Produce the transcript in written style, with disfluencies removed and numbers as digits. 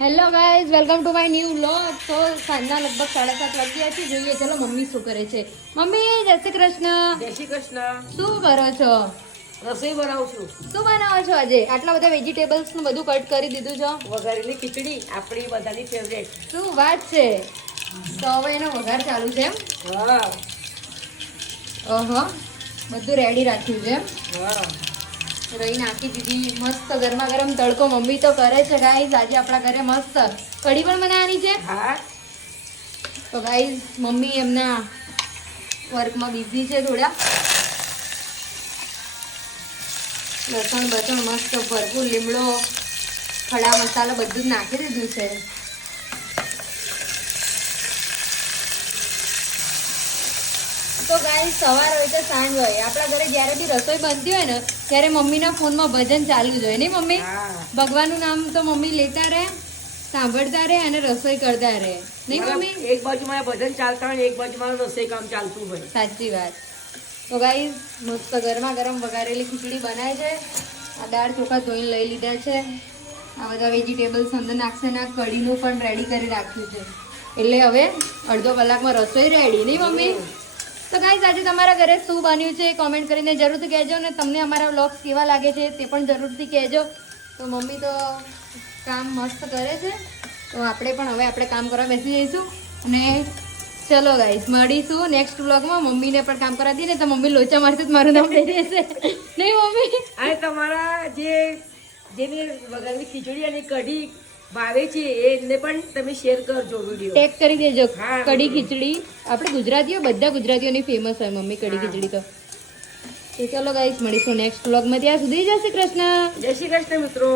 Hello guys, welcome to my new vlog. તો સાંજના લગભગ 7:30 વાગ્યા છે. જોઈએ ચલો મમ્મી શું કરે છે. મમ્મી જય શ્રી કૃષ્ણ. જય શ્રી કૃષ્ણ. શું કરો છો? રસોઈ બનાવું છું. શું બનાવો છો આજે? આટલા બધા વેજીટેબલ્સ નું બધું કટ કરી દીધું છો. વઘારેલી ખીચડી આપણી બધાની ફેવરેટ. શું વાત છે. તો હવે એનો વઘાર ચાલુ છે એમ? હા ઓહો, બધું રેડી રાખ્યું છે એમ? હા. રહી નાખી દીધી. મસ્ત ગરમા ગરમ તડકો મમ્મી તો કરે છે ગાઈઝ. આજે આપણા ઘરે મસ્ત કઢી પણ બનાવવાની છે. હા. તો ગાઈઝ મમ્મી એમના વર્કમાં બિઝી છે થોડા. લસણ બસણ મસ્ત ભરપૂર, લીમડો, ખડા મસાલા બધું જ નાખી દીધું છે. તો ગાઈઝ સવાર હોય તો સાંજ હોય, આપણા ઘરે જ્યારે બી રસોઈ બનતી હોય ને ત્યારે મમ્મીના ફોનમાં ભજન ચાલુ જ હોય નહીં મમ્મી? હા. ભગવાનનું નામ તો મમ્મી લેતા રહે, સાંભળતા રહે અને રસોઈ કરતા રહે નહીં મમ્મી? એક બાજુ મારા ભજન ચાલતા હોય, એક બાજુ મારું રસોઈ કામ ચાલતું હોય. સાચી વાત. તો ગાઈઝ મસ્ત ગરમા ગરમ વઘારેલી ખીચડી બનાય છે. આ દાળ ચોખા ધોઈને લઈ લીધા છે. આ બધા વેજીટેબલ્સ અંદર નાખશે ને આ કઢીનું પણ રેડી કરી રાખ્યું છે. એટલે હવે અડધો કલાકમાં રસોઈ રેડી નહીં મમ્મી? તો ગાઈઝ આજે તમારા ઘરે શું બન્યું છે કોમેન્ટ કરીને જરૂરથી કહેજો ને તમને અમારા વ્લોગ્સ કેવા લાગે છે તે પણ જરૂરથી કહેજો. તો મમ્મી તો કામ મસ્ત કરે છે, તો આપણે પણ હવે આપણે કામ કરવા બેસી જઈશું. અને ચલો ગાઈઝ મળીશું નેક્સ્ટ વ્લોગમાં. મમ્મીને પણ કામ કરાવી દઈએ ને તો મમ્મી લોચા મારશે તો મારું નામ દઈ દેશે નહીં મમ્મી? અને તમારા જેને વઘારેલી ખીચડી અને કઢી ભાવે છે એને પણ તમે શેર કરજો વિડીયો. ટેગ કરી દેજો. હા, કઢી ખીચડી આપણે ગુજરાતીઓ, બધા ગુજરાતીઓની ફેમસ હોય મમ્મી કઢી ખીચડી તો. તો ચલો ગાઈઝ મળીશું નેક્સ્ટ વ્લોગમાં. ત્યાં સુધી જય શ્રી કૃષ્ણ. જય શ્રી કૃષ્ણ મિત્રો.